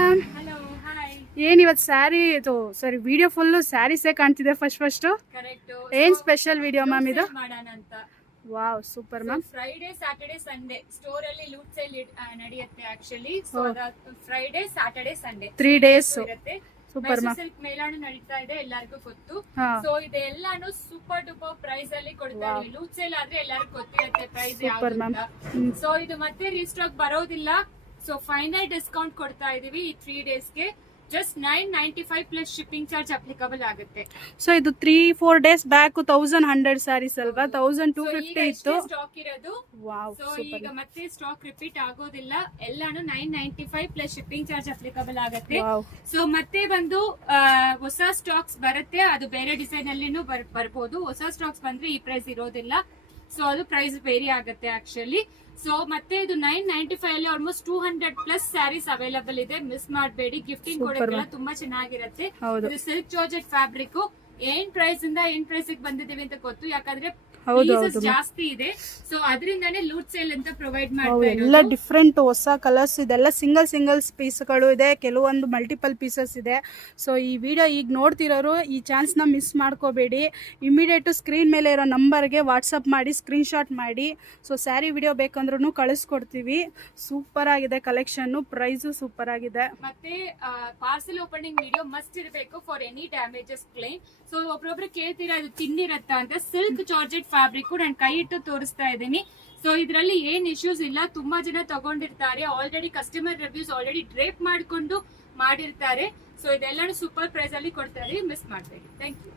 Ma'am. Hello, hi. ಏನ್ ಇವತ್ತು ಸ್ಯಾರಿ ಇದು ಸಾರಿ ವಿಡಿಯೋ ಫುಲ್ ಸ್ಯಾರೀಸೇ ಕಾಣ್ತಿದೆ ಫಸ್ಟ್. ಕರೆಕ್ಟ್. ಏನ್ ಸ್ಪೆಷಲ್ ವಿಡಿಯೋ ಮ್ಯಾಮ್ ಇದು? ಮಾಡೋಣ ಅಂತ. Wow super ma'am. Friday Saturday Sunday store ಅಲ್ಲಿ ಲೂಟ್ ಸೇಲ್ ನಡೆಯುತ್ತೆ actually. So Friday Saturday Sunday 3 days ಇರುತ್ತೆ. Super ma'am. ಸಿಲ್ಕ್ ಮೇಳಾನು ನಡೀತಾ ಇದೆ, ಎಲ್ಲರಿಗೂ ಗೊತ್ತು. ಸೊ ಇದೆಲ್ಲಾನು ಸೂಪರ್ ಡೂಪರ್ ಪ್ರೈಸ್ ಅಲ್ಲಿ ಕೊಡ್ತಾ ಇದೀವಿ. ಲೂಟ್ ಸೇಲ್ ಆದ್ರೆ ಎಲ್ಲರಿಗೂ ಗೊತ್ತಿರುತ್ತೆ ಪ್ರೈಸ್ ಯಾವ್ದು ಅಂತ. ಸೊ ಇದು ಮತ್ತೆ ರೀಸ್ಟಾಕ್ ಬರೋದಿಲ್ಲ. ಸೊ ಫೈನಲ್ ಡಿಸ್ಕೌಂಟ್ ಕೊಡ್ತಾ ಇದೀವಿ ಈ 3 daysಗೆ. Just 995 plus shipping charge applicable ಆಗುತ್ತೆ. ಸೊ ಇದು 3-4 days ಬ್ಯಾಕ್ 1100 ಸ್ಯಾರೀಸ್ ಅಲ್ವಾ? 1250 ಇತ್ತು ಸ್ಟಾಕ್ ಇರೋದು. Wow so super. ಈಗ ಮತ್ತೆ ಸ್ಟಾಕ್ ರಿಪೀಟ್ ಆಗೋದಿಲ್ಲ. ಎಲ್ಲಾನು 995 ಪ್ಲಸ್ ಶಿಪ್ಪಿಂಗ್ ಚಾರ್ಜ್ ಅಪ್ಲಿಕಬಲ್ ಆಗುತ್ತೆ. ವಾವ್. ಸೊ ಮತ್ತೆ ಬಂದು ಹೊಸ ಸ್ಟಾಕ್ಸ್ ಬರುತ್ತೆ, ಅದು ಬೇರೆ ಡಿಸೈನ್ ಅಲ್ಲಿನೂ ಬರ್ಬೋದು. ಹೊಸ ಸ್ಟಾಕ್ಸ್ ಬಂದ್ರೆ ಈ ಪ್ರೈಸ್ ಇರೋದಿಲ್ಲ. ಸೊ ಅದು ಪ್ರೈಸ್ ವೇರಿ ಆಗುತ್ತೆ ಆಕ್ಚುಲಿ. ಸೊ ಮತ್ತೆ ಇದು 995 ಅಲ್ಲಿ ಆಲ್ಮೋಸ್ಟ್ 200 ಪ್ಲಸ್ ಸ್ಯಾರೀಸ್ ಅವೈಲಬಲ್ ಇದೆ. ಮಿಸ್ ಮಾಡಬೇಡಿ, ಗಿಫ್ಟಿಂಗ್ ಕೊಡೋಕೆಲ್ಲ ತುಂಬಾ ಚೆನ್ನಾಗಿರುತ್ತೆ. ಇದು ಸಿಲ್ಕ್ ಜಾರ್ಜೆಟ್ ಫ್ಯಾಬ್ರಿಕ್. ಏನ್ ಪ್ರೈಸ್ ಇಂದ ಏನ್ ಪ್ರೈಸ್ ಬಂದಿದ್ದೀವಿ ಅಂತ ಗೊತ್ತು, ಯಾಕಂದ್ರೆ ಜಾಸ್ತಿ ಇದೆ. ಸೊ ಅದರಿಂದಾನೇ ಲೂಟ್ ಸೇಲ್ ಅಂತ ಪ್ರೊವೈಡ್ ಮಾಡ್ತಾ ಇರೋದು. ಎಲ್ಲ ಡಿಫ್ರೆಂಟ್ ಹೊಸ ಕಲರ್ಸ್ ಇದೆಲ್ಲ ಸಿಂಗಲ್ ಪೀಸ್ಗಳು ಇದೆ, ಕೆಲವೊಂದು ಮಲ್ಟಿಪಲ್ ಪೀಸಸ್ ಇದೆ. ಸೊ ಈ ವಿಡಿಯೋ ಈಗ ನೋಡ್ತಿರೋರು ಈ ಚಾನ್ಸ್ನ ಮಿಸ್ ಮಾಡ್ಕೋಬೇಡಿ. ಇಮಿಡಿಯೇಟ್ ಸ್ಕ್ರೀನ್ ಮೇಲೆ ಇರೋ ನಂಬರ್ಗೆ ವಾಟ್ಸಪ್ ಮಾಡಿ ಸ್ಕ್ರೀನ್ ಶಾಟ್ ಮಾಡಿ. ಸೊ ಸ್ಯಾರಿ ವಿಡಿಯೋ ಬೇಕಂದ್ರೂ ಕಳಿಸ್ಕೊಡ್ತೀವಿ. ಸೂಪರ್ ಆಗಿದೆ ಕಲೆಕ್ಷನ್, ಪ್ರೈಸು ಸೂಪರ್ ಆಗಿದೆ. ಮತ್ತೆ ಪಾರ್ಸೆಲ್ ಓಪನಿಂಗ್ ವಿಡಿಯೋ ಮಸ್ಟ್ ಇರಬೇಕು for any damages claim. So ಒಬ್ಬೊಬ್ರು ಕೇಳ್ತೀರಾ ಇದು ತಿನ್ನಿರತ್ತಾ ಅಂತ. ಸಿಲ್ಕ್ ಜಾರ್ಜೆಟ್ ಫ್ಯಾಬ್ರಿಕ್ ನಾನು ಕೈ ಇಟ್ಟು ತೋರಿಸ್ತಾ ಇದ್ದೀನಿ. ಸೊ ಇದರಲ್ಲಿ ಏನ್ ಇಶ್ಯೂಸ್ ಇಲ್ಲ, ತುಂಬಾ ಜನ ತಗೊಂಡಿರ್ತಾರೆ. Already customer reviews already drape ಮಾಡ್ಕೊಂಡು ಮಾಡಿರ್ತಾರೆ. ಸೊ ಇದೆಲ್ಲಾನು ಸೂಪರ್ ಪ್ರೈಸ್ ಅಲ್ಲಿ ಕೊಡ್ತಾರೆ, ಮಿಸ್ ಮಾಡಬೇಡಿ. Thank you.